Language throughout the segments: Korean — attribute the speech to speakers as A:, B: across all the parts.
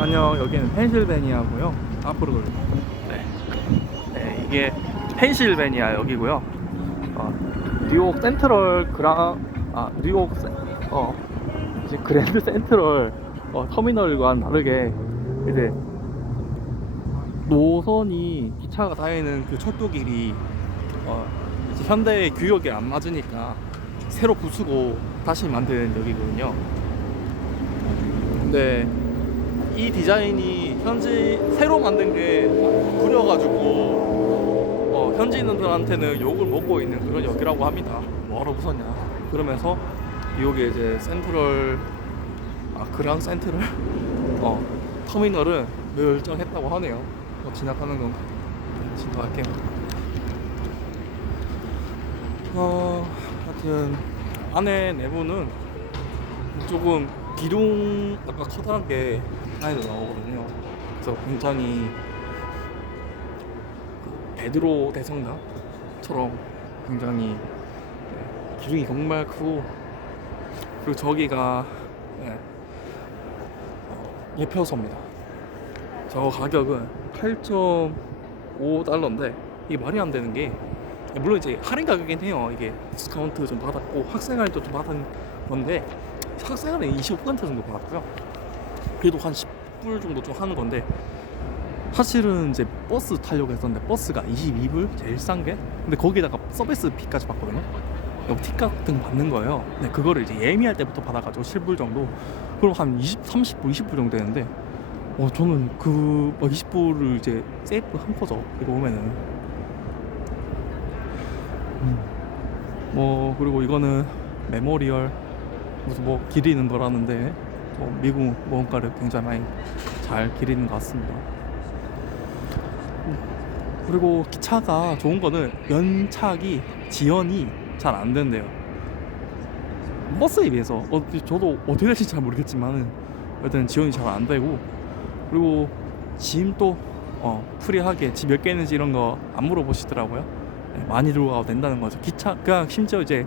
A: 안녕 여기는 펜실베니아고요 앞으로 돌려 네. 네 이게 펜실베니아 여기고요 어, 뉴욕 센트럴 그랑 아 뉴욕 센, 어 이제 그랜드 센트럴 어, 터미널과는 다르게 이제 노선이 기차가 다니는 그 철도 길이 어, 이제 현대 규격에 안 맞으니까 새로 부수고 다시 만든 역이거든요. 근데 이 디자인이 현지 새로 만든 게 구려가지고 어, 현지인들한테는 욕을 먹고 있는 그런 역이라고 합니다. 뭐하러 부쉈냐? 그러면서 뉴욕의 이제 센트럴 아 그랑 센트럴 어 터미널은 멸정했다고 하네요. 어, 지나가는 건가? 네, 지나갈게요. 어 하여튼 안에 내부는 조금 기둥 약간 커다란 게 안에도 나오거든요. 그래서 굉장히 그 베드로 대성당처럼 굉장히 네, 기둥이 정말 크고 그리고 저기가 네, 어, 예표소입니다. 저 가격은 8.5달러인데 이게 말이 안 되는 게 물론 이제 할인 가격이긴 해요. 이게 디스카운트 좀 받았고 학생할도 좀 받은 건데 학생할은 25% 정도 받았고요. 그래도 한 10불 정도 좀 하는 건데 사실은 이제 버스 타려고 했었는데 버스가 22불 제일 싼 게 근데 거기다가 서비스 피까지 받거든요. 여기 팁 같은 거 받는 거예요. 근데 그거를 이제 예매할 때부터 받아가지고 10불 정도 그럼 한 20, 30불, 20불 정도 되는데 어 저는 그 20불을 이제 세이프 한 거죠. 이거 보면은 음. 뭐 그리고 이거는 메모리얼 무슨 뭐 기리는 거라는데 뭐 미국 무언가를 굉장히 많이 잘 기리는 것 같습니다. 음. 그리고 기차가 좋은 거는 연착이 지연이 잘 안 된대요. 버스에 비해서 어, 저도 어떻게 될지 잘 모르겠지만은 일단 지원이 잘 안 되고 그리고 짐도 어, 프리하게 짐몇개 있는지 이런 거 안 물어보시더라고요. 네, 많이 들고 가도 된다는 거죠. 기차 그냥 심지어 이제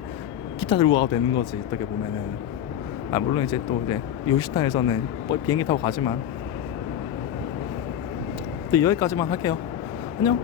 A: 기타 들고 가도 되는 거지 어떻게 보면은 아 물론 이제 또 이제 요시타에서는 뭐 비행기 타고 가지만 또 여기까지만 할게요. 안녕.